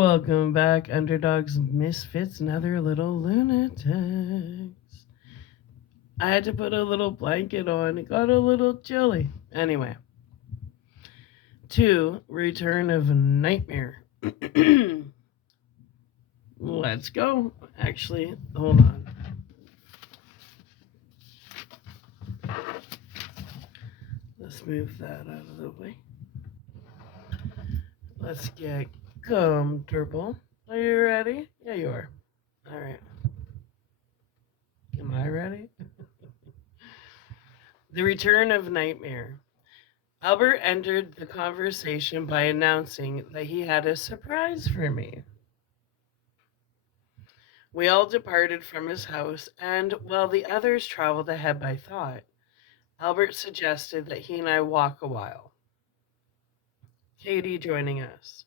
Welcome back, underdogs, misfits, and other little lunatics. I had to put a little blanket on. It got a little chilly. Anyway, two, Return of Nightmare. Let's go. Actually, hold on. Let's move that out of the way. Let's get comfortable. Are you ready? Yeah, you are. All right. Am I ready? The Return of Nightmare. Albert entered the conversation by announcing that he had a surprise for me. We all departed from his house, and while the others traveled ahead by thought, Albert suggested that he and I walk a while, Katie joining us.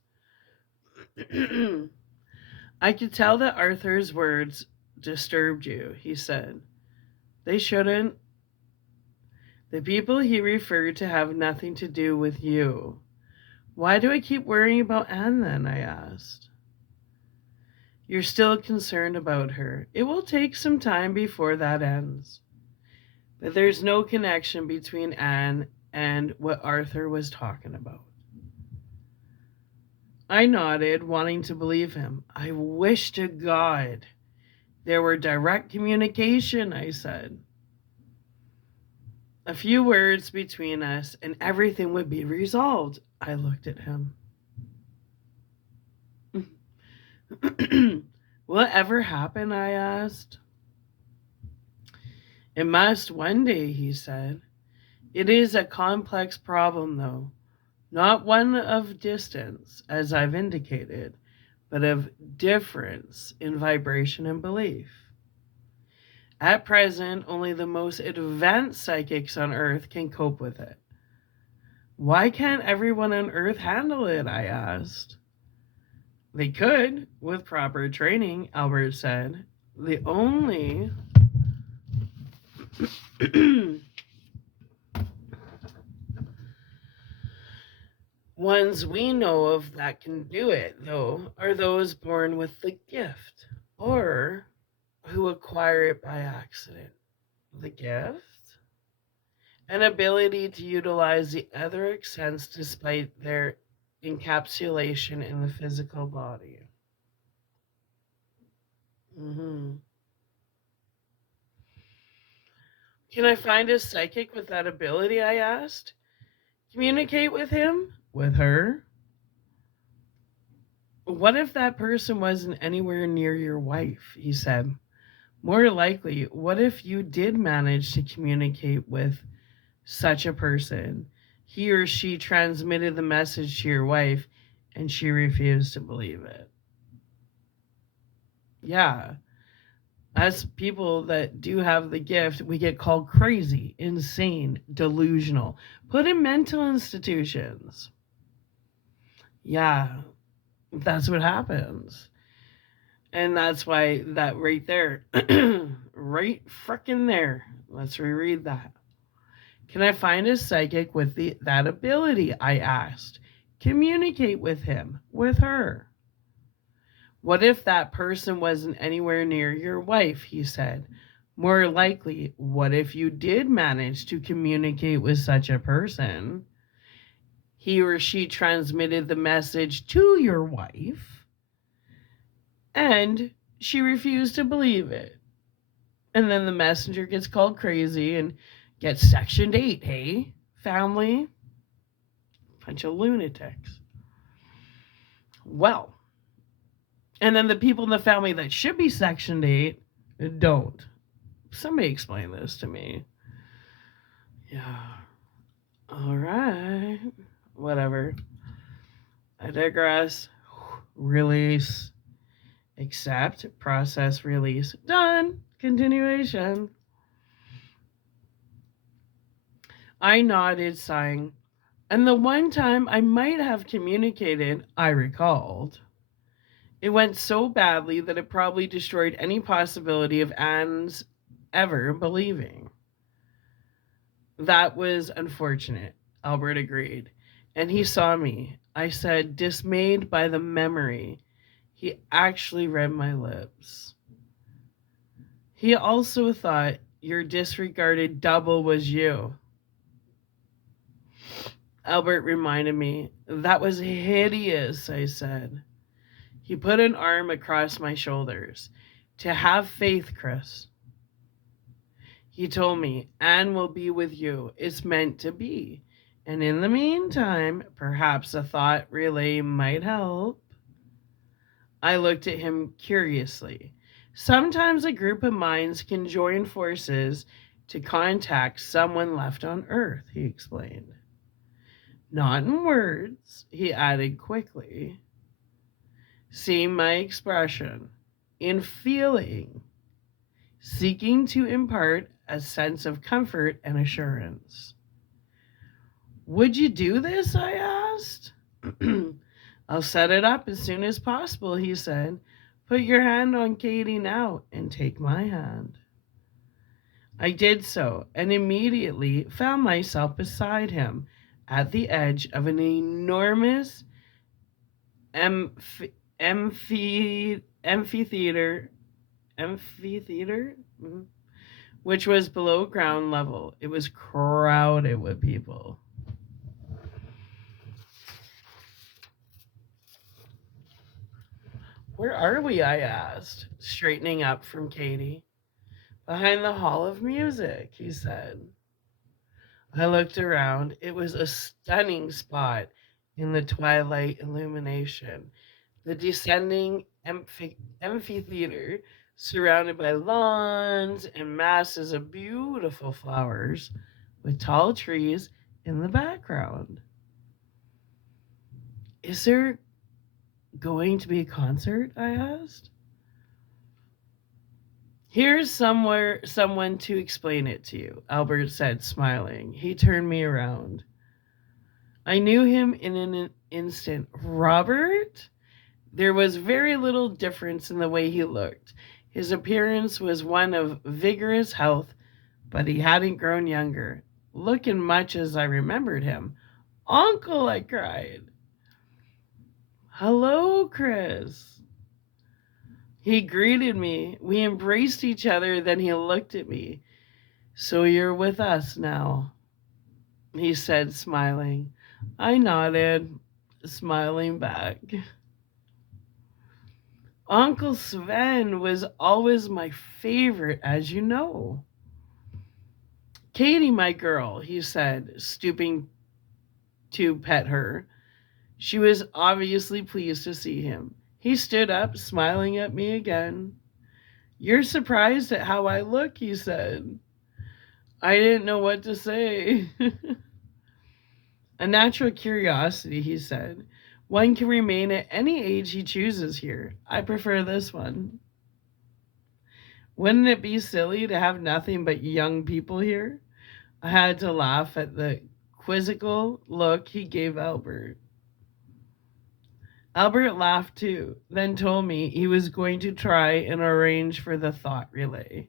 I could tell that Arthur's words disturbed you, he said. They shouldn't. The people he referred to have nothing to do with you. Why do I keep worrying about Anne then? I asked. You're still concerned about her. It will take some time before that ends. But there's no connection between Anne and what Arthur was talking about. I nodded, wanting to believe him. I wish to God there were direct communication, I said. A few words between us and everything would be resolved. I looked at him. Will it ever happen? I asked. It must one day, he said. It is a complex problem, though, not one of distance, as I've indicated, but of difference in vibration and belief. At present, only the most advanced psychics on Earth can cope with it. Why can't everyone on Earth handle it? I asked. They could, with proper training, Albert said. The only ones we know of that can do it, though, are those born with the gift or who acquire it by accident. The gift? An ability to utilize the etheric sense despite their encapsulation in the physical body. hmm Can I find a psychic with that ability? I asked. Communicate with him? With her? What if that person wasn't anywhere near your wife? He said. More likely, what if you did manage to communicate with such a person? He or she transmitted the message to your wife and she refused to believe it. Yeah, us people that do have the gift, we get called crazy, insane, delusional, put in mental institutions. Yeah, that's what happens. And that's why that right there, right frickin' there. Let's reread that. Can I find a psychic with that ability? I asked. Communicate with him, with her. What if that person wasn't anywhere near your wife? He said. More likely, what if you did manage to communicate with such a person? He or she transmitted the message to your wife and she refused to believe it. And then the messenger gets called crazy and gets sectioned 8, hey? Family? Bunch of lunatics. Well, and then the people in the family that should be sectioned 8 don't. Somebody explain this to me. Yeah. All right. Whatever. I digress. Release. Accept. Process. Release. Done. Continuation. I nodded, sighing. And the one time I might have communicated, I recalled. It went so badly that it probably destroyed any possibility of Anne's ever believing. That was unfortunate, Albert agreed. And he saw me, I said, dismayed by the memory. He actually read my lips. He also thought your disregarded double was you. Albert reminded me. That was hideous, I said. He put an arm across my shoulders. To have faith, Chris. He told me, Anne will be with you. It's meant to be. And in the meantime, perhaps a thought relay might help. I looked at him curiously. Sometimes a group of minds can join forces to contact someone left on Earth, he explained. Not in words, he added quickly. Seeing my expression, in feeling, seeking to impart a sense of comfort and assurance. Would you do this? I asked. I'll set it up as soon as possible, he said. Put your hand on Katie now and take my hand. I did so and immediately found myself beside him at the edge of an enormous amphitheater, Mhm. Which was below ground level. It was crowded with people. Where are we? I asked, straightening up from Katie. Behind the Hall of Music, he said. I looked around. It was a stunning spot in the twilight illumination. The descending amphitheater, surrounded by lawns and masses of beautiful flowers, with tall trees in the background. Is there going to be a concert? I asked. Here's someone to explain it to you, Albert said, smiling. He turned me around. I knew him in an instant. Robert? There was very little difference in the way he looked. His appearance was one of vigorous health, but he hadn't grown younger, looking much as I remembered him. Uncle, I cried. Hello, Chris. He greeted me. We embraced each other, then he looked at me. So you're with us now, he said, smiling. I nodded, smiling back. Uncle Sven was always my favorite, as you know. Katie, my girl, he said, stooping to pet her. She was obviously pleased to see him. He stood up, smiling at me again. You're surprised at how I look, he said. I didn't know what to say. A natural curiosity, he said. One can remain at any age he chooses here. I prefer this one. Wouldn't it be silly to have nothing but young people here? I had to laugh at the quizzical look he gave Albert. Albert laughed too, then told me he was going to try and arrange for the thought relay.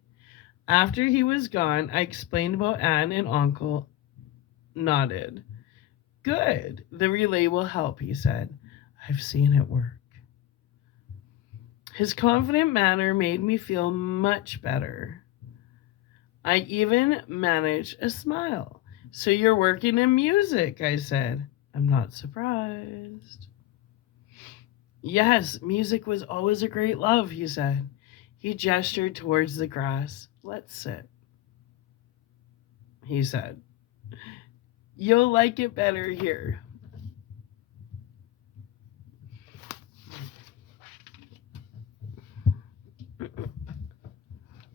After he was gone, I explained about Anne and Uncle nodded. Good. The relay will help, he said. I've seen it work. His confident manner made me feel much better. I even managed a smile. So you're working in music, I said. I'm not surprised. Yes, music was always a great love, he said. He gestured towards the grass. Let's sit, he said. You'll like it better here.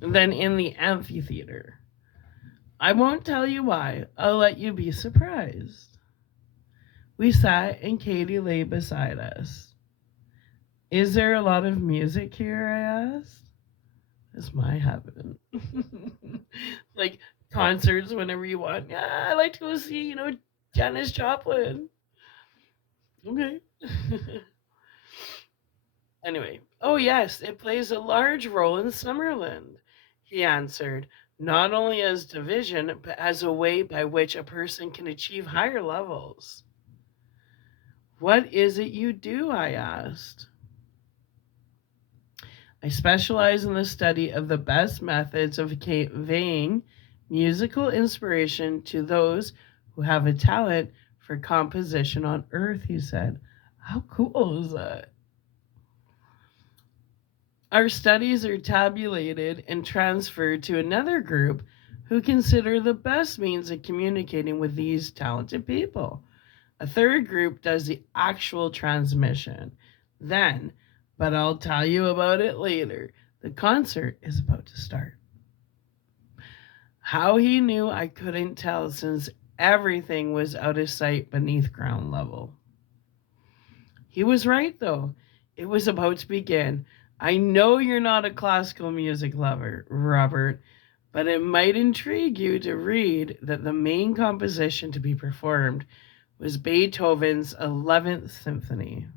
Than in the amphitheater. I won't tell you why. I'll let you be surprised. We sat and Katie lay beside us. Is there a lot of music here? I asked. It's my heaven. Like concerts whenever you want. Yeah, I like to go see, Janis Joplin. Okay. Anyway, oh yes, it plays a large role in Summerland, he answered, not only as division, but as a way by which a person can achieve higher levels. What is it you do? I asked. I specialize in the study of the best methods of conveying musical inspiration to those who have a talent for composition on earth, he said. How cool is that? Our studies are tabulated and transferred to another group who consider the best means of communicating with these talented people. A third group does the actual transmission. Then, but I'll tell you about it later, the concert is about to start. How he knew I couldn't tell since everything was out of sight beneath ground level. He was right, though. It was about to begin. I know you're not a classical music lover, Robert, but it might intrigue you to read that the main composition to be performed was Beethoven's 11th Symphony.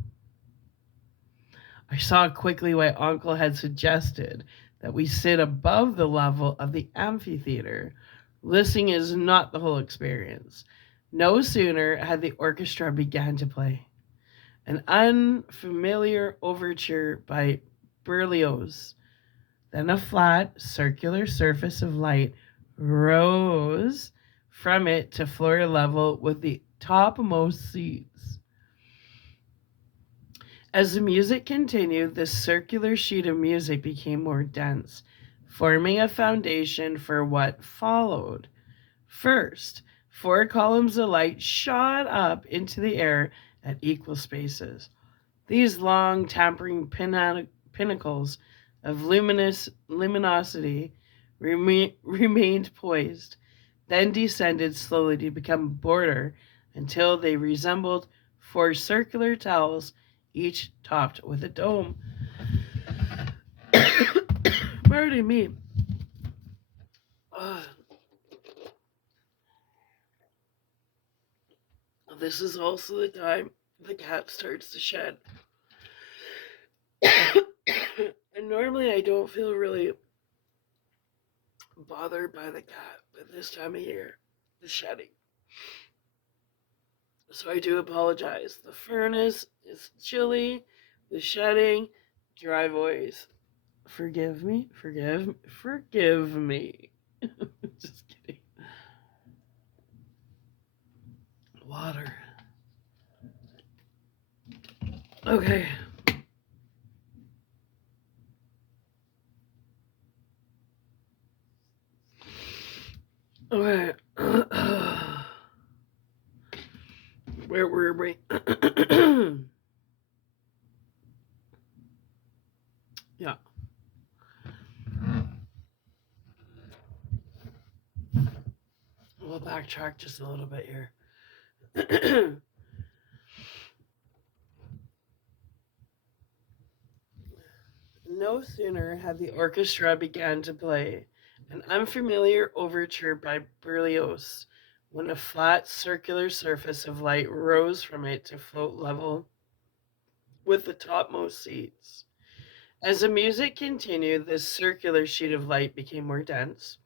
I saw quickly why Uncle had suggested that we sit above the level of the amphitheater. Listening is not the whole experience. No sooner had the orchestra begun to play. An unfamiliar overture by Berlioz. Then a flat, circular surface of light rose from it to floor level with the topmost seats. As the music continued, the circular sheet of music became more dense, forming a foundation for what followed. First, 4 columns of light shot up into the air at equal spaces. These long, tapering pinnacles of luminosity remained poised, then descended slowly to become border until they resembled 4 circular towels, each topped with a dome. Pardon me. This is also the time the cat starts to shed. And normally I don't feel really bothered by the cat, but this time of year, the shedding. So I do apologize. The furnace is chilly, the shedding, dry voice. Forgive me. Just kidding. Water. Okay. Okay. Where were we? Yeah. We'll backtrack just a little bit here. No sooner had the orchestra begun to play an unfamiliar overture by Berlioz when a flat circular surface of light rose from it to float level with the topmost seats. As the music continued, this circular sheet of light became more dense,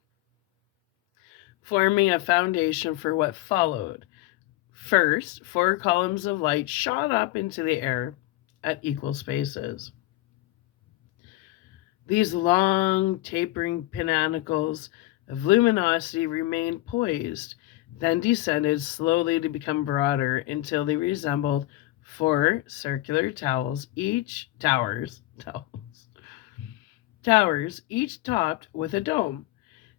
forming a foundation for what followed. First, 4 columns of light shot up into the air at equal spaces. These long, tapering pinnacles of luminosity remained poised, then descended slowly to become broader until they resembled 4 circular towers, each topped with a dome.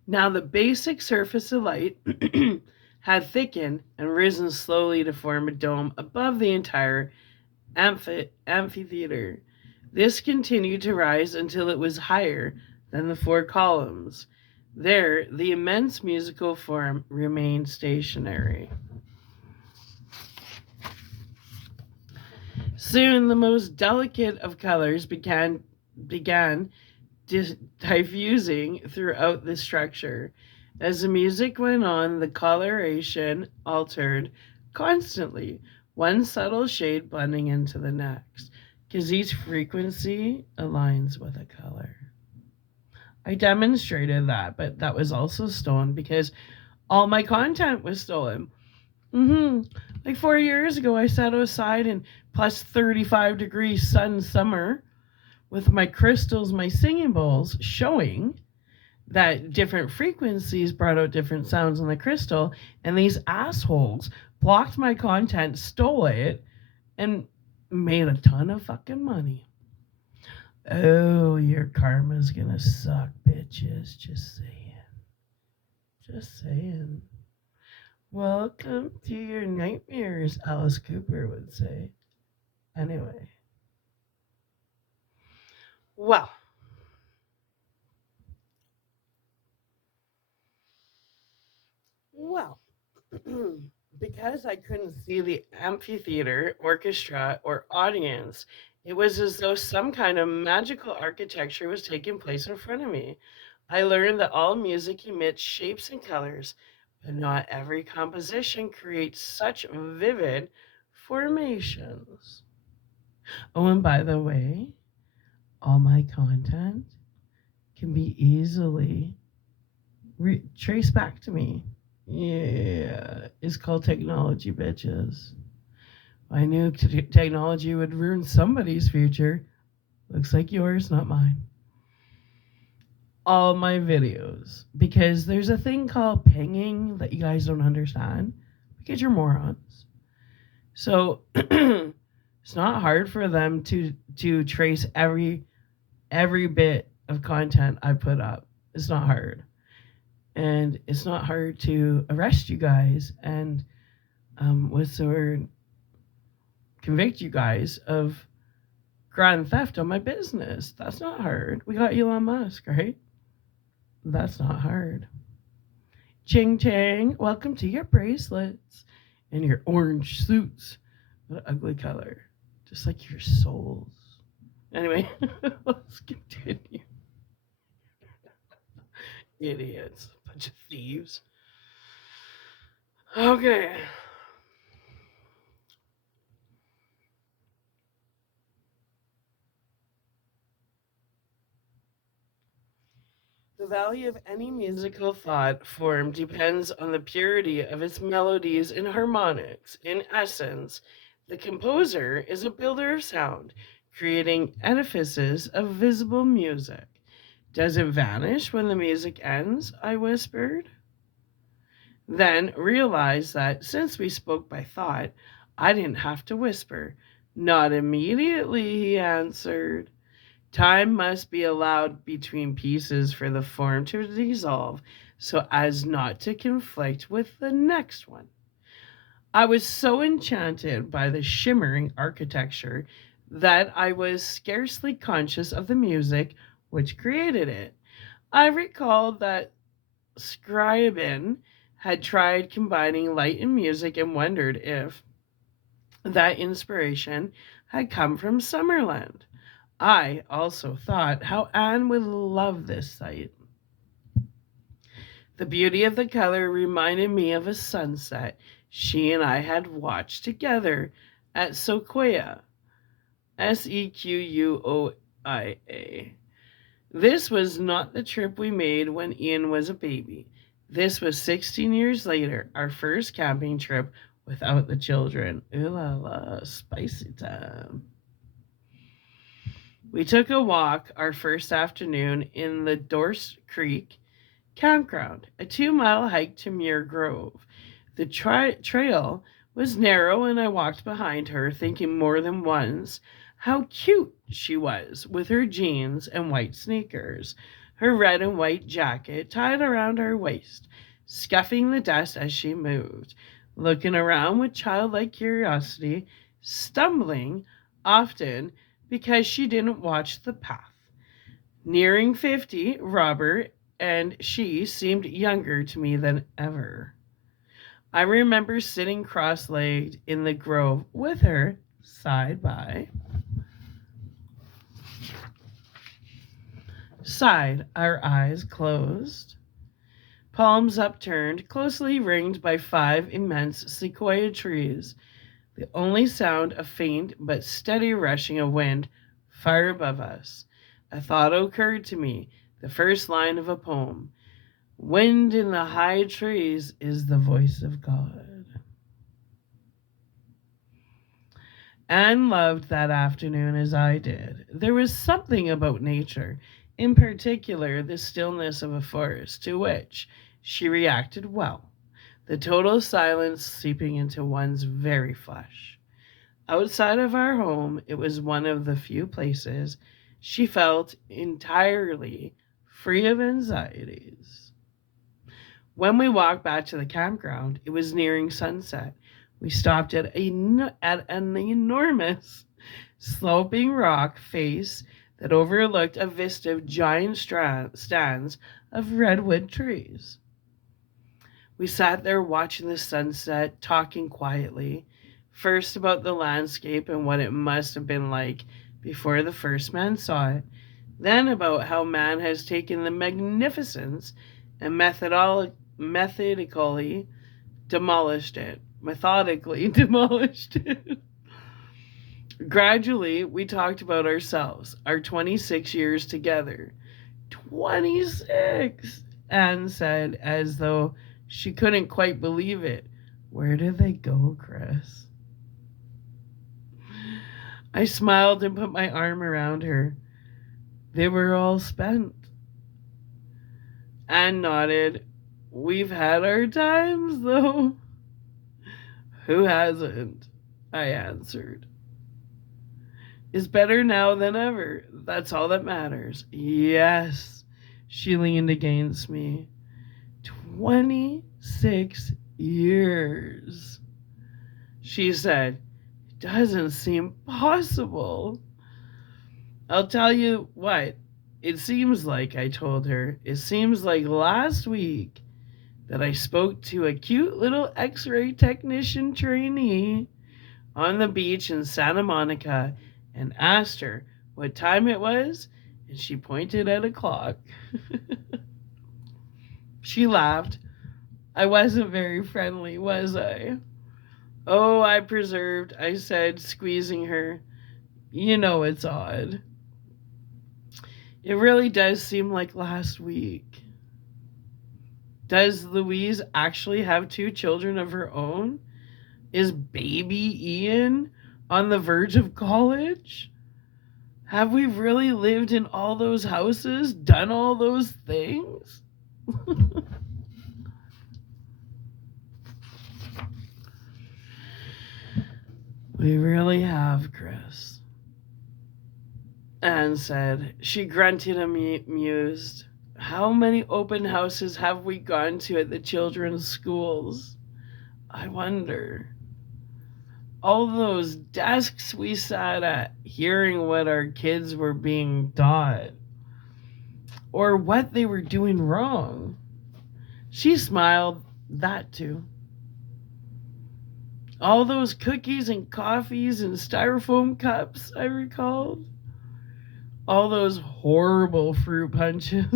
Now the basic surface of light had thickened and risen slowly to form a dome above the entire amphitheater. This continued to rise until it was higher than the 4 columns. There, the immense musical form remained stationary. Soon, the most delicate of colors began diffusing throughout the structure. As the music went on, the coloration altered constantly, one subtle shade blending into the next, because each frequency aligns with a color. I demonstrated that, but that was also stolen because all my content was stolen. Like 4 years ago, I sat outside in plus 35 degrees sun summer with my crystals, my singing bowls, showing that different frequencies brought out different sounds in the crystal, and these assholes blocked my content, stole it, and made a ton of fucking money. Oh, your karma's gonna suck, bitches. Just saying. Just saying. Welcome to your nightmares, Alice Cooper would say. Anyway. Well. Well. Because I couldn't see the amphitheater, orchestra, or audience, it was as though some kind of magical architecture was taking place in front of me. I learned that all music emits shapes and colors, but not every composition creates such vivid formations. Oh, and by the way, all my content can be easily traced back to me. Yeah, it's called technology, bitches. I knew technology would ruin somebody's future. Looks like yours, not mine. All my videos. Because there's a thing called pinging that you guys don't understand. Because you're morons. So it's not hard for them to trace every bit of content I put up. It's not hard. And it's not hard to arrest you guys and what's the word? Convict you guys of grand theft on my business. That's not hard. We got Elon Musk, right? That's not hard. Ching Chang, welcome to your bracelets and your orange suits. What an ugly color. Just like your souls. Anyway, let's continue. Idiots. Bunch of thieves. Okay. The value of any musical thought form depends on the purity of its melodies and harmonics. In essence, the composer is a builder of sound, creating edifices of visible music. Does it vanish when the music ends? I whispered. Then realized that since we spoke by thought, I didn't have to whisper. Not immediately, he answered. Time must be allowed between pieces for the form to dissolve so as not to conflict with the next one. I was so enchanted by the shimmering architecture that I was scarcely conscious of the music which created it. I recalled that Scriabin had tried combining light and music and wondered if that inspiration had come from Summerland. I also thought how Anne would love this sight. The beauty of the color reminded me of a sunset she and I had watched together at Sequoia. Sequoia. This was not the trip we made when Ian was a baby. This was 16 years later, our first camping trip without the children. Ooh la la, spicy time. We took a walk our first afternoon in the Dorse Creek campground, a 2-mile hike to Muir Grove. The trail was narrow, and I walked behind her, thinking more than once how cute she was with her jeans and white sneakers, her red and white jacket tied around her waist, scuffing the dust as she moved, looking around with childlike curiosity, stumbling often because she didn't watch the path. Nearing 50, Robert and she seemed younger to me than ever. I remember sitting cross legged in the grove with her, side by side, our eyes closed, palms upturned, closely ringed by 5 immense sequoia trees, the only sound a faint but steady rushing of wind far above us. A thought occurred to me, the first line of a poem. Wind in the high trees is the voice of God. Anne loved that afternoon as I did. There was something about nature, in particular the stillness of a forest, to which she reacted well, the total silence seeping into one's very flesh. Outside of our home, it was one of the few places she felt entirely free of anxieties. When we walked back to the campground, it was nearing sunset. We stopped at an enormous sloping rock face that overlooked a vista of giant stands of redwood trees. We sat there watching the sunset, talking quietly, first about the landscape and what it must have been like before the first man saw it, then about how man has taken the magnificence and methodically demolished it. Methodically demolished it. Gradually, we talked about ourselves, our 26 years together. 26! Anne said, as though she couldn't quite believe it. Where did they go, Chris? I smiled and put my arm around her. They were all spent. Anne nodded. We've had our times, though. Who hasn't? I answered. It's better now than ever. That's all that matters. Yes. She leaned against me. 26 years. She said, it doesn't seem possible. I'll tell you what, it seems like, I told her. It seems like last week that I spoke to a cute little x-ray technician trainee on the beach in Santa Monica and asked her what time it was, and she pointed at a clock. She laughed. I wasn't very friendly, was I? Oh, I preserved, I said, squeezing her. You know it's odd. It really does seem like last week. Does Louise actually have 2 children of her own? Is baby Ian on the verge of college? Have we really lived in all those houses, done all those things? We really have, Chris. Anne said. She grunted, amused. How many open houses have we gone to at the children's schools? I wonder. All those desks we sat at, hearing what our kids were being taught, or what they were doing wrong. She smiled, that too. All those cookies and coffees and styrofoam cups, I recalled. All those horrible fruit punches.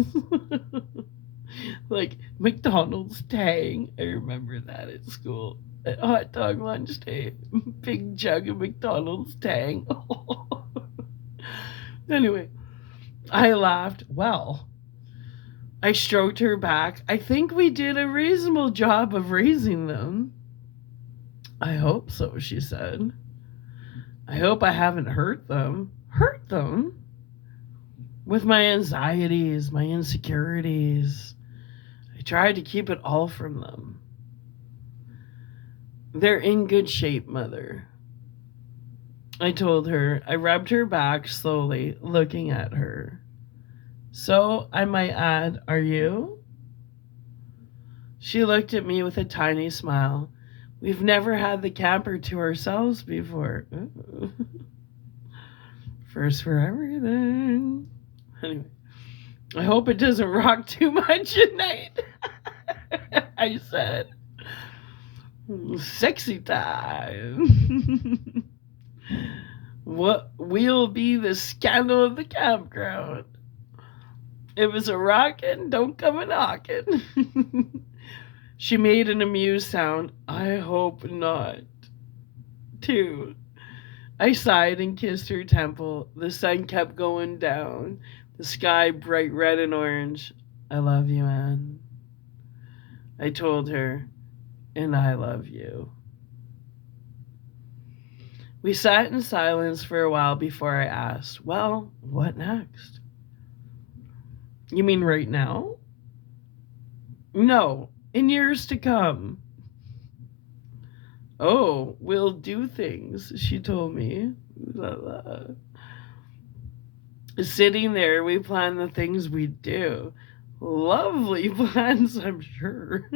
Like McDonald's Tang. I remember that at school. At hot dog lunch day. Big jug of McDonald's Tang. Anyway, I laughed. Well, I stroked her back. I think we did a reasonable job of raising them. I hope so, she said. I hope I haven't hurt them. Hurt them? With my anxieties, my insecurities. I tried to keep it all from them. They're in good shape, Mother. I told her. I rubbed her back slowly, looking at her. So, I might add, are you? She looked at me with a tiny smile. We've never had the camper to ourselves before. First for everything. Anyway, I hope it doesn't rock too much at night. I said. Sexy time. What will be the scandal of the campground? If it's a rockin', don't come a knockin'. She made an amused sound. I hope not. 2. I sighed and kissed her temple. The sun kept going down. The sky bright red and orange. I love you, Anne. I told her, and I love you. We sat in silence for a while before I asked, "Well, what next?" "You mean right now?" "No, in years to come." "Oh, we'll do things," she told me. La, la. Sitting there, we planned the things we'd do. Lovely plans, I'm sure.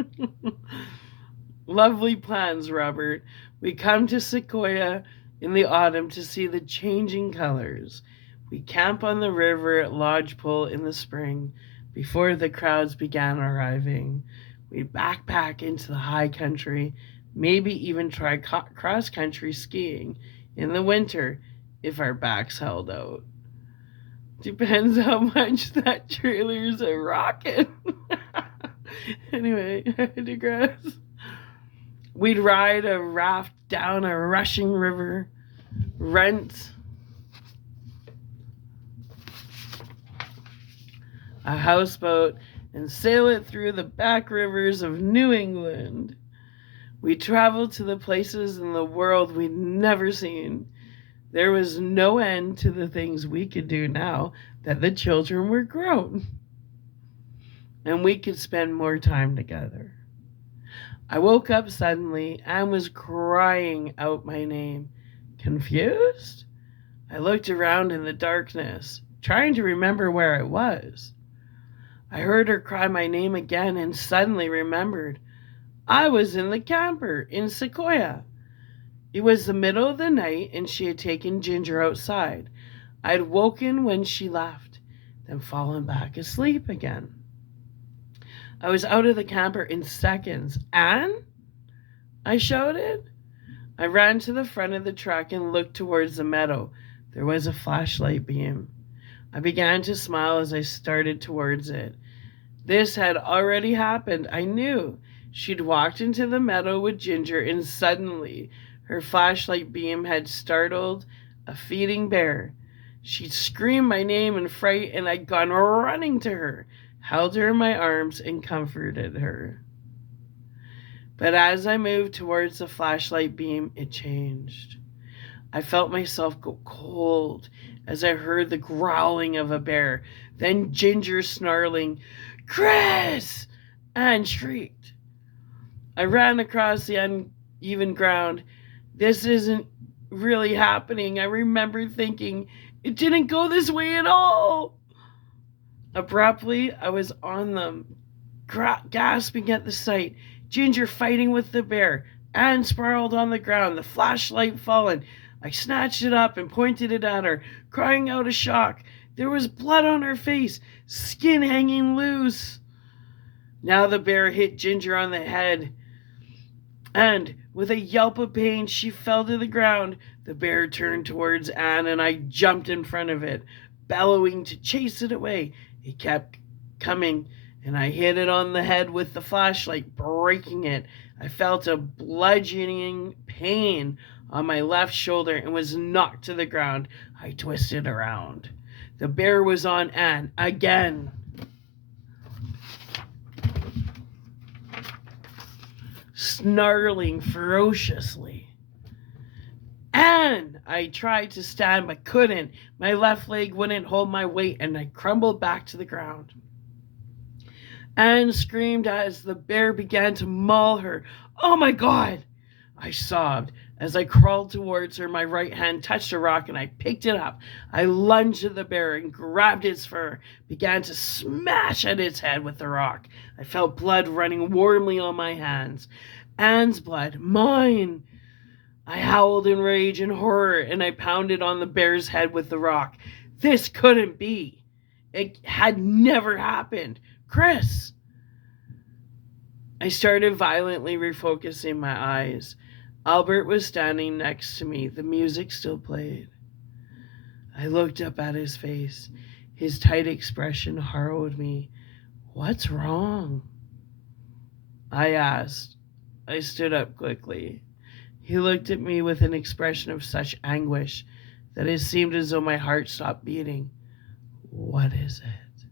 Lovely plans, Robert. We come to Sequoia in the autumn to see the changing colors. We camp on the river at Lodgepole in the spring before the crowds began arriving. We backpack into the high country, maybe even try cross country skiing in the winter if our backs held out. Depends how much that trailer's a rocket. Anyway, I digress. We'd ride a raft down a rushing river, rent a houseboat, and sail it through the back rivers of New England. We traveled to the places in the world we'd never seen. There was no end to the things we could do now that the children were grown. And we could spend more time together. I woke up suddenly and was crying out my name. Confused? I looked around in the darkness, trying to remember where I was. I heard her cry my name again and suddenly remembered. I was in the camper in Sequoia. It was the middle of the night and she had taken Ginger outside. I had woken when she left, then fallen back asleep again. I was out of the camper in seconds. "Anne?" I shouted. I ran to the front of the truck and looked towards the meadow. There was a flashlight beam. I began to smile as I started towards it. This had already happened, I knew. She'd walked into the meadow with Ginger, and suddenly her flashlight beam had startled a feeding bear. She'd screamed my name in fright, and I'd gone running to her, held her in my arms, and comforted her. But as I moved towards the flashlight beam, it changed. I felt myself go cold as I heard the growling of a bear, then Ginger snarling, "Chris!" and shrieked. I ran across the uneven ground. This isn't really happening. I remember thinking, it didn't go this way at all. Abruptly, I was on them, gasping at the sight. Ginger fighting with the bear. Anne sprawled on the ground, the flashlight fallen. I snatched it up and pointed it at her, crying out of shock. There was blood on her face, skin hanging loose. Now the bear hit Ginger on the head, and with a yelp of pain, she fell to the ground. The bear turned towards Anne, and I jumped in front of it, bellowing to chase it away. It kept coming, and I hit it on the head with the flashlight, breaking it. I felt a bludgeoning pain on my left shoulder and was knocked to the ground. I twisted around. The bear was on Anne again. Snarling ferociously. "Anne!" I tried to stand but couldn't. My left leg wouldn't hold my weight and I crumbled back to the ground. Anne screamed as the bear began to maul her. "Oh my God!" I sobbed. As I crawled towards her, my right hand touched a rock and I picked it up. I lunged at the bear and grabbed its fur, began to smash at its head with the rock. I felt blood running warmly on my hands. Anne's blood, mine. I howled in rage and horror and I pounded on the bear's head with the rock. This couldn't be. It had never happened. Chris! I started violently refocusing my eyes. Albert was standing next to me. The music still played. I looked up at his face. His tight expression harrowed me. "What's wrong?" I asked. I stood up quickly. He looked at me with an expression of such anguish that it seemed as though my heart stopped beating. "What is it?"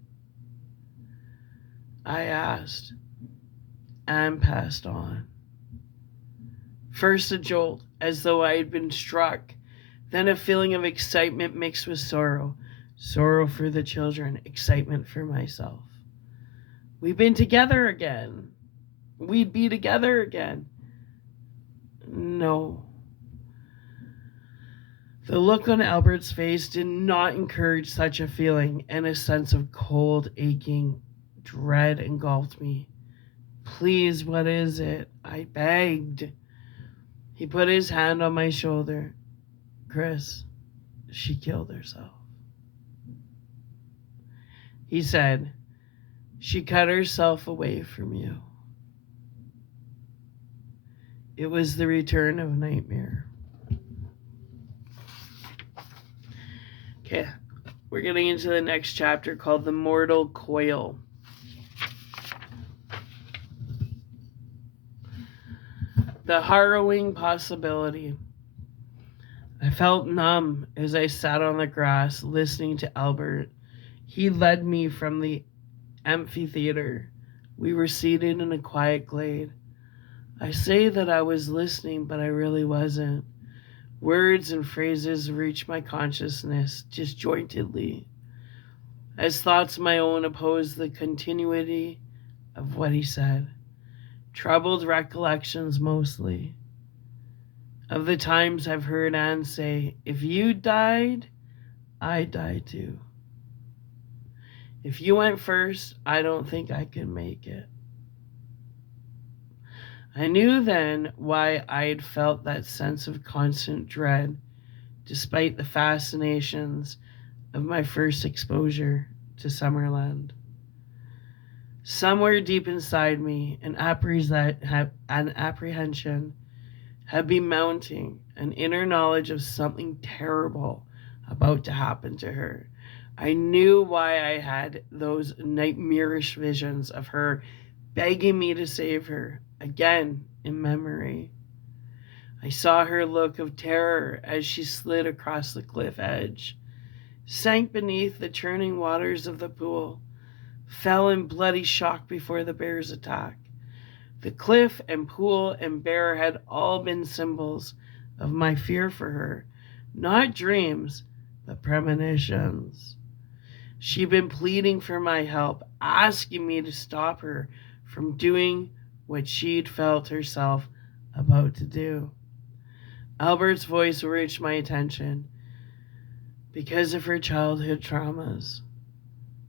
I asked. Anne passed on. First a jolt, as though I had been struck. Then a feeling of excitement mixed with sorrow. Sorrow for the children, excitement for myself. We've been together again. We'd be together again. No. The look on Albert's face did not encourage such a feeling, and a sense of cold, aching dread engulfed me. Please, what is it? I begged. He put his hand on my shoulder. Chris, she killed herself. He said, she cut herself away from you. It was the return of nightmare. Okay, we're getting into the next chapter called The Mortal Coil. The harrowing possibility. I felt numb as I sat on the grass listening to Albert. He led me from the amphitheater. We were seated in a quiet glade. I say that I was listening, but I really wasn't. Words and phrases reached my consciousness disjointedly, as thoughts of my own opposed the continuity of what he said. Troubled recollections mostly, of the times I've heard Anne say, if you died, I'd die too. If you went first, I don't think I could make it. I knew then why I'd felt that sense of constant dread, despite the fascinations of my first exposure to Summerland. Somewhere deep inside me, an apprehension had been mounting, an inner knowledge of something terrible about to happen to her. I knew why I had those nightmarish visions of her begging me to save her, again in memory. I saw her look of terror as she slid across the cliff edge, sank beneath the churning waters of the pool, fell in bloody shock before the bear's attack. The cliff and pool and bear had all been symbols of my fear for her, not dreams, but premonitions. She'd been pleading for my help, asking me to stop her from doing what she'd felt herself about to do. Albert's voice reached my attention because of her childhood traumas.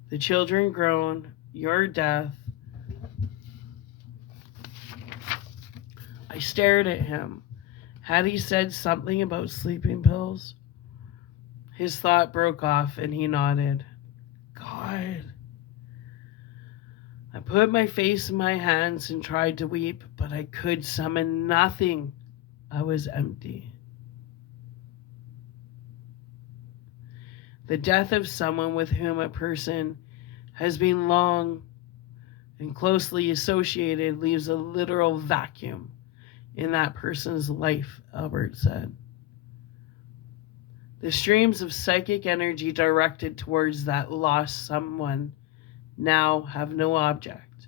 The children grown, your death. I stared at him. Had he said something about sleeping pills? His thought broke off and he nodded. God. I put my face in my hands and tried to weep, but I could summon nothing. I was empty. The death of someone with whom a person has been long and closely associated leaves a literal vacuum in that person's life, Albert said. The streams of psychic energy directed towards that lost someone now have no object.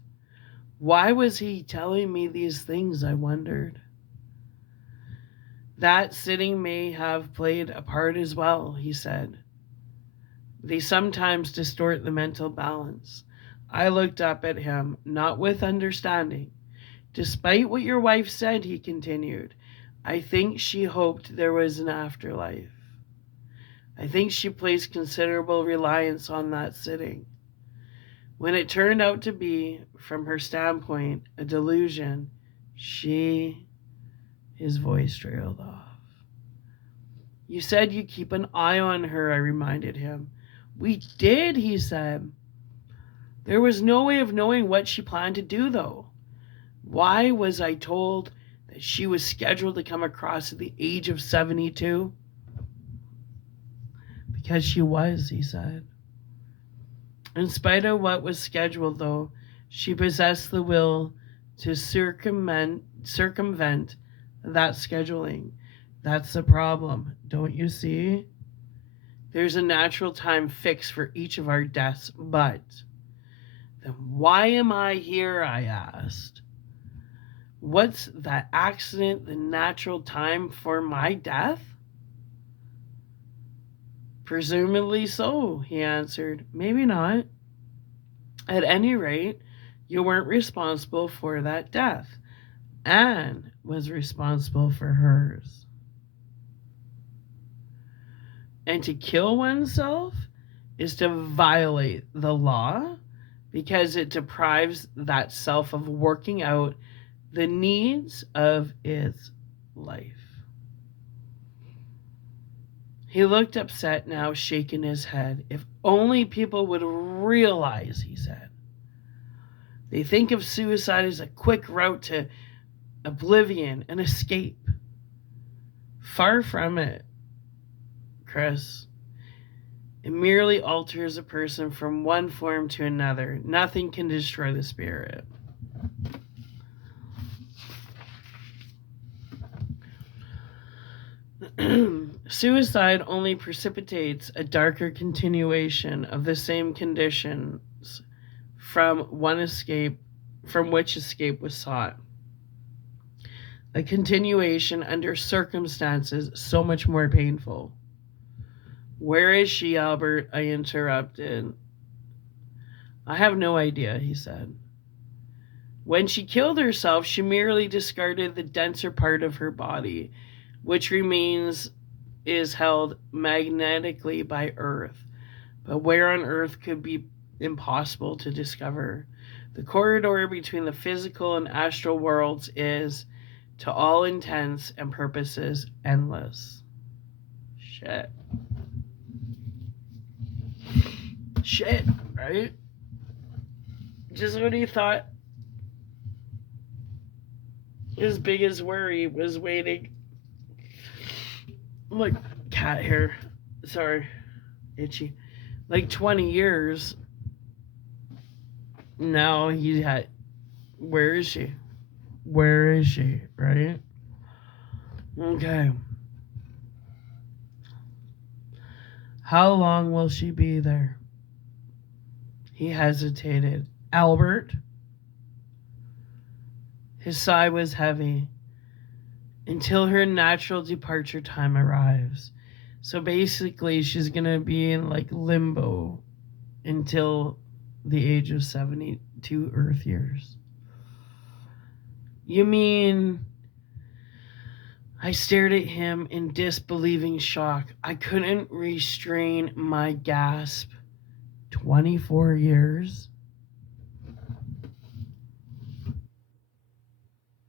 Why was he telling me these things, I wondered. That sitting may have played a part as well, he said. They sometimes distort the mental balance. I looked up at him, not with understanding. Despite what your wife said, he continued, I think she hoped there was an afterlife. I think she placed considerable reliance on that sitting. When it turned out to be, from her standpoint, a delusion, his voice trailed off. You said you keep an eye on her, I reminded him. We did, he said. There was no way of knowing what she planned to do, though. Why was I told that she was scheduled to come across at the age of 72? Because she was, he said. In spite of what was scheduled, though, she possessed the will to circumvent that scheduling. That's the problem, don't you see? There's a natural time fixed for each of our deaths, but then why am I here, I asked. What's that accident, the natural time for my death? Presumably so, he answered. Maybe not. At any rate, you weren't responsible for that death. Anne was responsible for hers. And to kill oneself is to violate the law because it deprives that self of working out the needs of its life. He looked upset now, shaking his head. If only people would realize, he said. They think of suicide as a quick route to oblivion and escape. Far from it, Chris. It merely alters a person from one form to another. Nothing can destroy the spirit. Suicide only precipitates a darker continuation of the same conditions from which escape was sought. A continuation under circumstances so much more painful. Where is she, Albert? I interrupted. I have no idea, he said. When she killed herself, she merely discarded the denser part of her body, which is held magnetically by Earth, but where on Earth could be impossible to discover. The corridor between the physical and astral worlds is, to all intents and purposes, endless. Shit, right? Just when he thought his biggest worry was waiting. Look, cat hair. Sorry, itchy. Like 20 years. Now he had. Where is she? Where is she? Right? Okay. How long will she be there? He hesitated. Albert? His sigh was heavy. Until her natural departure time arrives. So basically, she's going to be in like limbo until the age of 72 Earth years. You mean... I stared at him in disbelieving shock. I couldn't restrain my gasp. 24 years?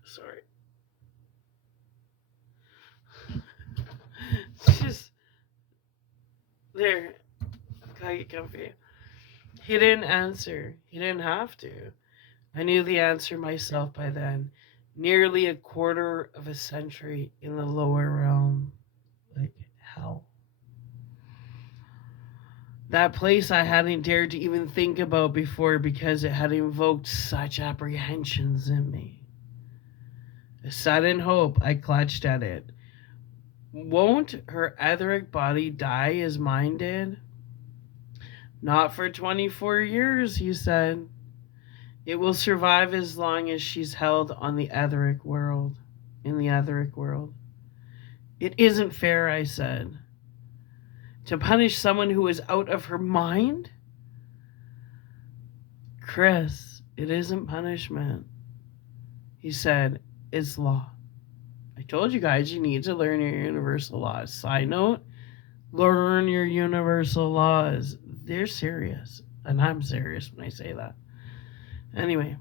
Sorry. Just... There. Gotta get comfy. He didn't answer. He didn't have to. I knew the answer myself by then. Nearly a quarter of a century in the lower realm. Like hell. That place I hadn't dared to even think about before because it had invoked such apprehensions in me. A sudden hope, I clutched at it. Won't her etheric body die as mine did? Not for 24 years, he said. It will survive as long as she's held on the etheric world, in the etheric world. It isn't fair, I said. To punish someone who is out of her mind? Chris, it isn't punishment. He said, it's law. I told you guys you need to learn your universal laws. Side note, learn your universal laws. They're serious. And I'm serious when I say that. Anyway,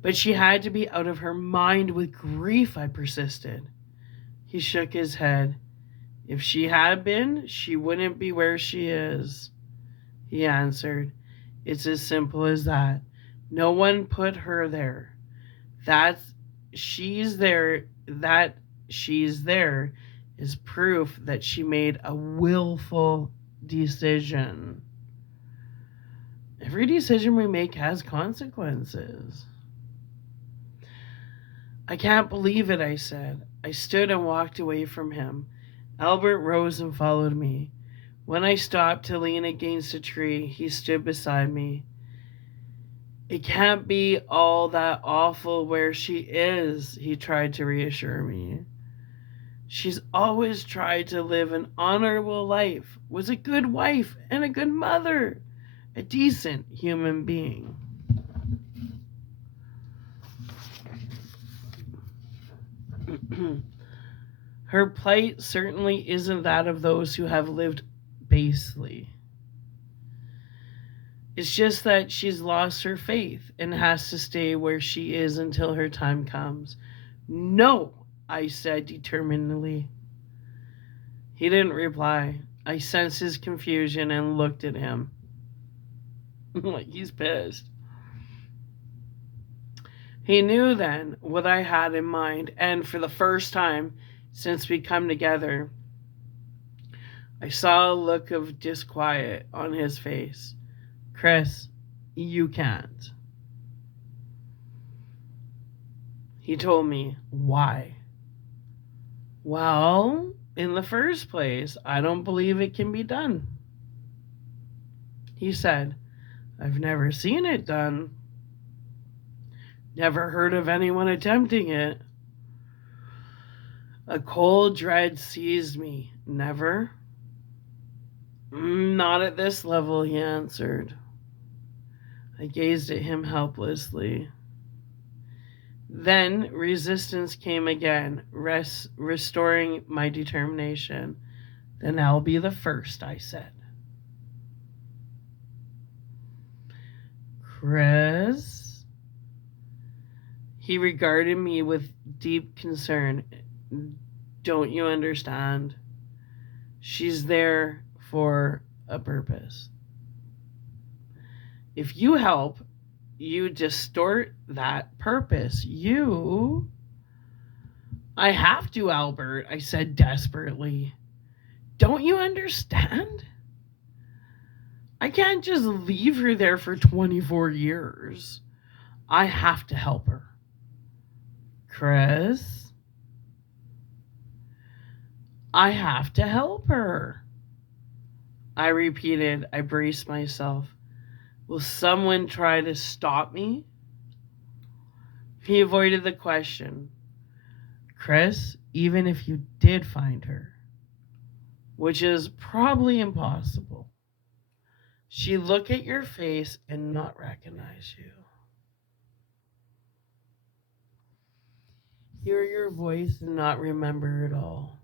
but she had to be out of her mind with grief, I persisted. He shook his head. If she had been, she wouldn't be where she is, he answered. It's as simple as that. No one put her there. That she's there is proof that she made a willful decision. Every decision we make has consequences. I can't believe it, I said. I stood and walked away from him. Albert rose and followed me. When I stopped to lean against a tree, he stood beside me. It can't be all that awful where she is, he tried to reassure me. She's always tried to live an honorable life, was a good wife and a good mother, a decent human being. Her plight certainly isn't that of those who have lived basely. It's just that she's lost her faith and has to stay where she is until her time comes. No, I said determinedly. He didn't reply. I sensed his confusion and looked at him. Like he's pissed. He knew then what I had in mind, and for the first time since we come together, I saw a look of disquiet on his face. Chris, you can't. He told me, why? Well, in the first place, I don't believe it can be done. He said, I've never seen it done. Never heard of anyone attempting it. A cold dread seized me. Never? Not at this level, he answered. I gazed at him helplessly. Then resistance came again, restoring my determination. Then I'll be the first, I said. Chris? He regarded me with deep concern. Don't you understand? She's there for a purpose. If you help, you distort that purpose. I have to, Albert, I said desperately. Don't you understand? I can't just leave her there for 24 years. I have to help her. Chris? I have to help her. I repeated. I braced myself. Will someone try to stop me? He avoided the question. Chris, even if you did find her, which is probably impossible, she'd look at your face and not recognize you. Hear your voice and not remember it all.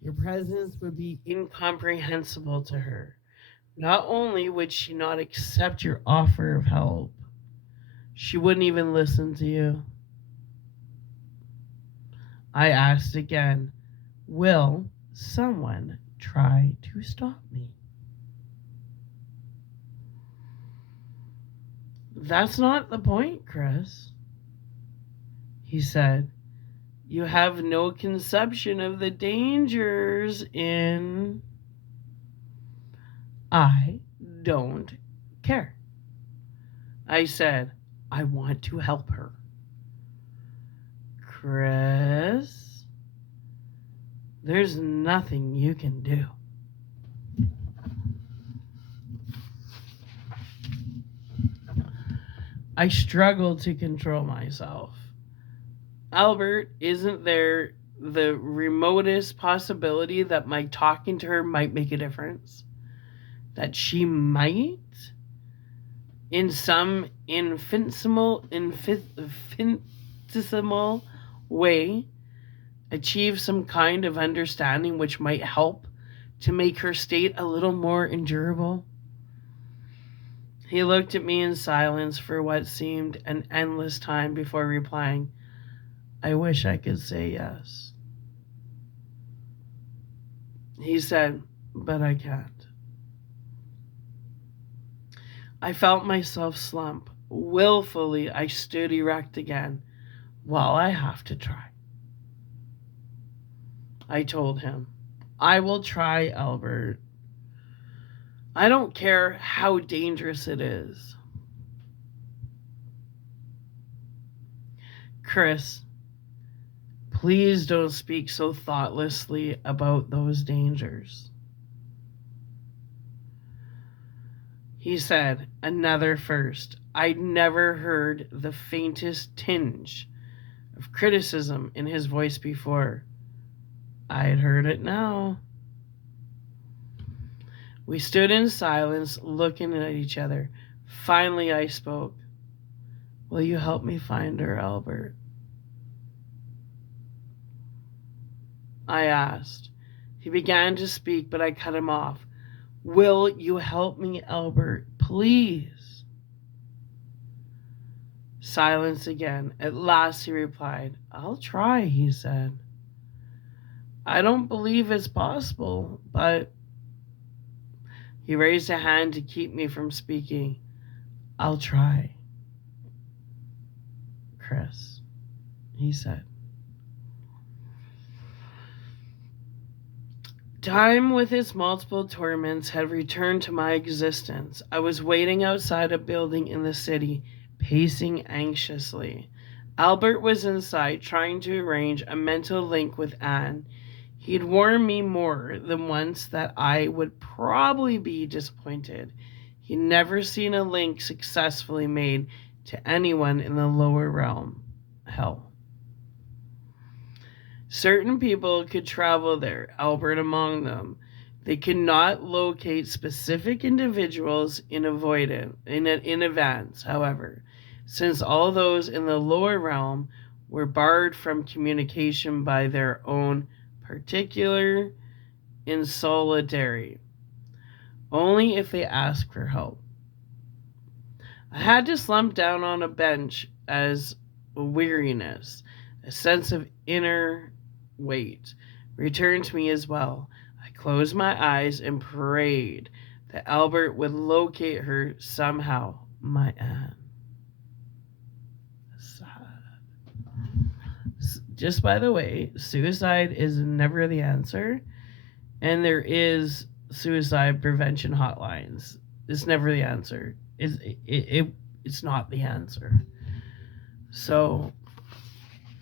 Your presence would be incomprehensible to her. Not only would she not accept your offer of help, she wouldn't even listen to you. I asked again, will someone try to stop me? That's not the point, Chris. He said, you have no conception of the dangers in... I don't care. I said, I want to help her. Chris, there's nothing you can do. I struggled to control myself. Albert, isn't there the remotest possibility that my talking to her might make a difference? That she might, in some infinitesimal way, achieve some kind of understanding which might help to make her state a little more endurable? He looked at me in silence for what seemed an endless time before replying, I wish I could say yes. He said, but I can't. I felt myself slump. Willfully, I stood erect again. Well, I have to try. I told him, I will try, Albert. I don't care how dangerous it is. Chris, please don't speak so thoughtlessly about those dangers. He said, another first. I'd never heard the faintest tinge of criticism in his voice before. I had heard it now. We stood in silence, looking at each other. Finally, I spoke. Will you help me find her, Albert? I asked. He began to speak, but I cut him off. Will you help me, Albert? Please. Silence again. At last he replied. I'll try, he said. I don't believe it's possible, but... He raised a hand to keep me from speaking. I'll try. Chris, he said. Time with its multiple torments had returned to my existence. I was waiting outside a building in the city, pacing anxiously. Albert was inside, trying to arrange a mental link with Anne. He'd warned me more than once that I would probably be disappointed. He'd never seen a link successfully made to anyone in the lower realm. Hell. Certain people could travel there, Albert among them. They could not locate specific individuals in advance, however, since all those in the lower realm were barred from communication by their own particular insolidary, only if they asked for help. I had to slump down on a bench as weariness, a sense of inner weight, returned to me as well. I closed my eyes and prayed that Albert would locate her somehow, my Anne. Just by the way, suicide is never the answer, and there is suicide prevention hotlines. It's never the answer. It's not the answer. So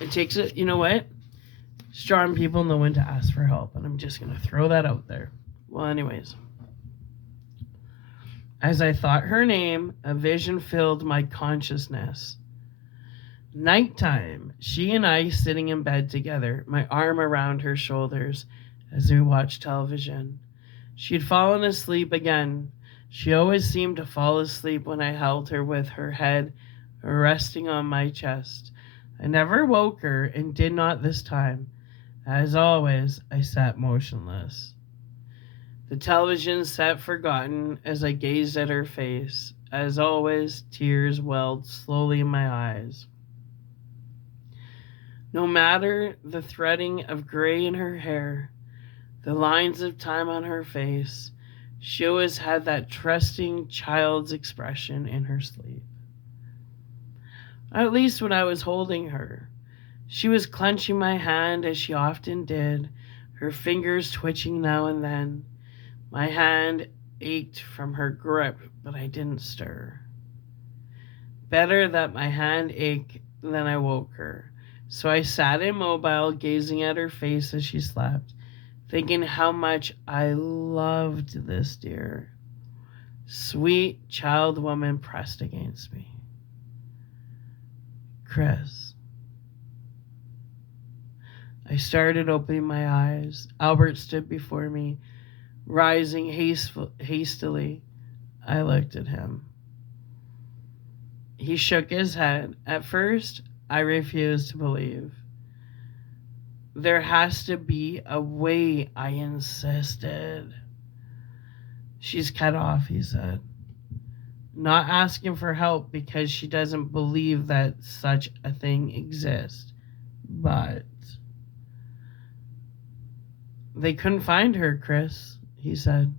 it takes it. You know what? Strong people know when to ask for help, and I'm just gonna throw that out there. Well, anyways, as I thought her name, a vision filled my consciousness. Nighttime, she and I sitting in bed together, my arm around her shoulders as we watched television. She'd fallen asleep again. She always seemed to fall asleep when I held her with her head resting on my chest. I never woke her and did not this time. As always, I sat motionless. The television sat forgotten as I gazed at her face. As always, tears welled slowly in my eyes. No matter the threading of gray in her hair, the lines of time on her face, she always had that trusting child's expression in her sleep. At least when I was holding her. She was clenching my hand as she often did, her fingers twitching now and then. My hand ached from her grip, but I didn't stir. Better that my hand ached than I woke her. So I sat immobile, gazing at her face as she slept, thinking how much I loved this dear, sweet child woman pressed against me. Chris. I started opening my eyes. Albert stood before me, rising hastily. I looked at him. He shook his head. At first, I refused to believe. There has to be a way, I insisted. She's cut off, he said. Not asking for help because she doesn't believe that such a thing exists. But they couldn't find her, Chris, he said.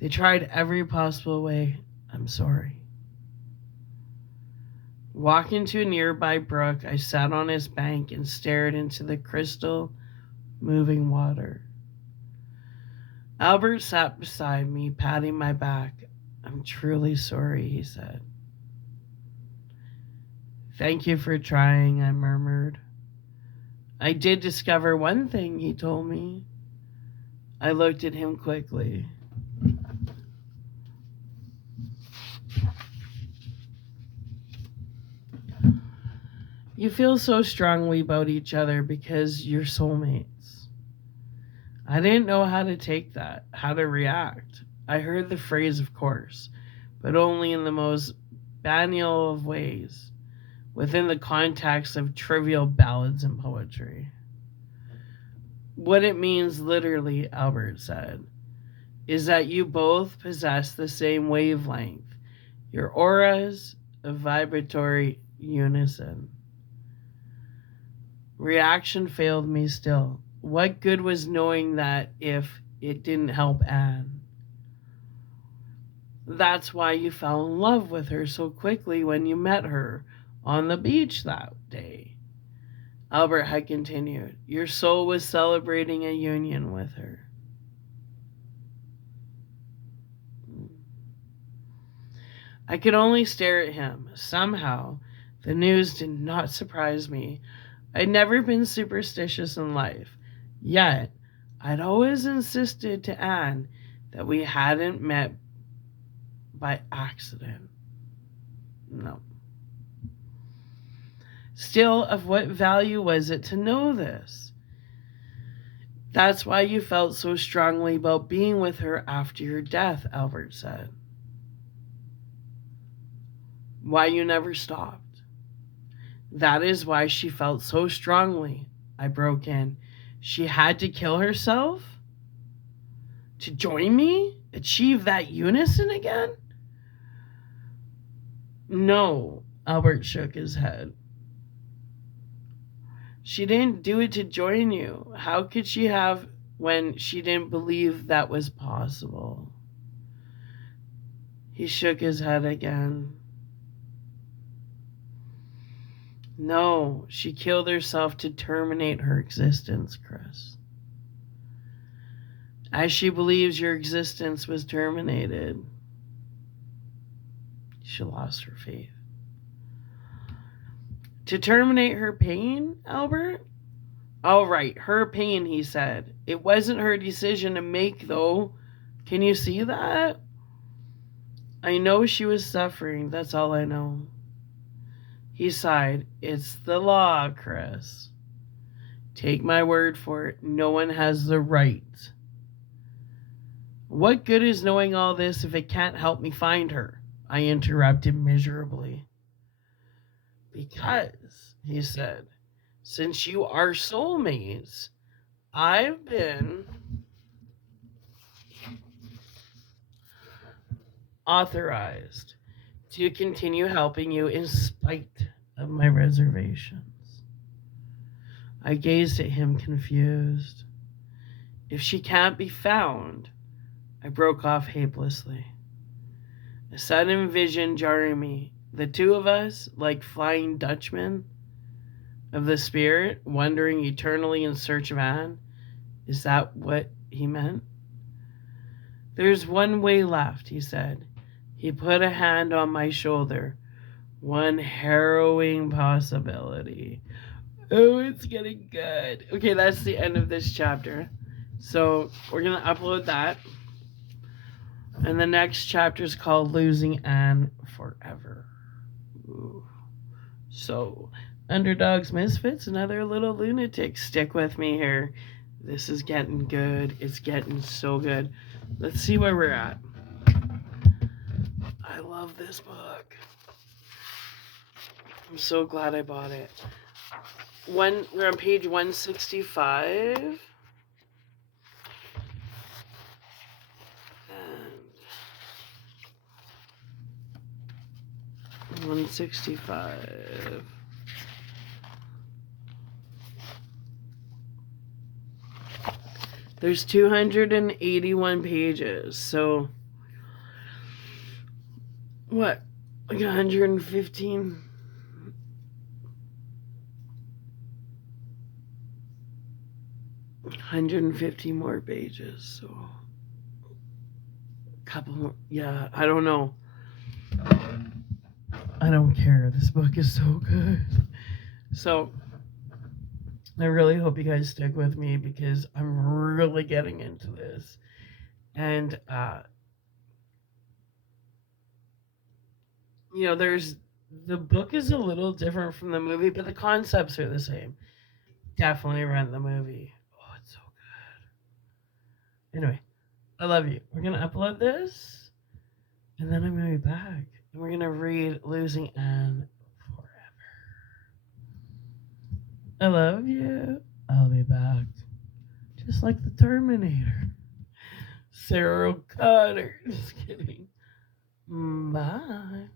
They tried every possible way. I'm sorry. Walking to a nearby brook, I sat on its bank and stared into the crystal, moving water. Albert sat beside me, patting my back. I'm truly sorry, he said. Thank you for trying, I murmured. I did discover one thing, he told me. I looked at him quickly. You feel so strongly about each other because you're soulmates. I didn't know how to take that, how to react. I heard the phrase, of course, but only in the most banal of ways, within the context of trivial ballads and poetry. What it means, literally, Albert said, is that you both possess the same wavelength, your auras of vibratory unison. Reaction failed me still. What good was knowing that if it didn't help Anne? That's why you fell in love with her so quickly when you met her on the beach that day. Albert had continued. Your soul was celebrating a union with her. I could only stare at him. Somehow, the news did not surprise me. I'd never been superstitious in life. Yet, I'd always insisted to Anne that we hadn't met by accident. No. Still, of what value was it to know this? That's why you felt so strongly about being with her after your death, Albert said. Why you never stopped. That is why she felt so strongly, I broke in. She had to kill herself? To join me? Achieve that unison again? No, Albert shook his head. She didn't do it to join you. How could she have when she didn't believe that was possible? He shook his head again. No, she killed herself to terminate her existence, Chris. As she believes your existence was terminated, she lost her faith. To terminate her pain, Albert? All right, her pain, he said. It wasn't her decision to make, though. Can you see that? I know she was suffering, that's all I know. He sighed. It's the law, Chris. Take my word for it, no one has the right. What good is knowing all this if it can't help me find her? I interrupted miserably. Because, he said, since you are soulmates, I've been authorized to continue helping you in spite of my reservations. I gazed at him confused. If she can't be found, I broke off hopelessly. A sudden vision jarring me. The two of us, like flying Dutchmen of the spirit, wandering eternally in search of Anne. Is that what he meant? There's one way left, he said. He put a hand on my shoulder. One harrowing possibility. Oh, it's getting good. Okay, that's the end of this chapter. So we're going to upload that. And the next chapter is called Losing Anne Forever. Ooh. So, Underdogs, Misfits, another little lunatic. Stick with me here. This is getting good. It's getting so good. Let's see where we're at. I love this book. I'm so glad I bought it. We're on page 165. 165. There's 281 pages, so what? Like 115? 150 more pages, so a couple more. Yeah, I don't know. I don't care. This book is so good. So I really hope you guys stick with me because I'm really getting into this. And, there's The book is a little different from the movie, but the concepts are the same. Definitely rent the movie. Oh, it's so good. Anyway, I love you. We're gonna upload this, and then I'm gonna be back, and we're gonna read Losing Anne forever. I love you. I'll be back, just like the Terminator. Sarah O'Connor. Just kidding. Bye.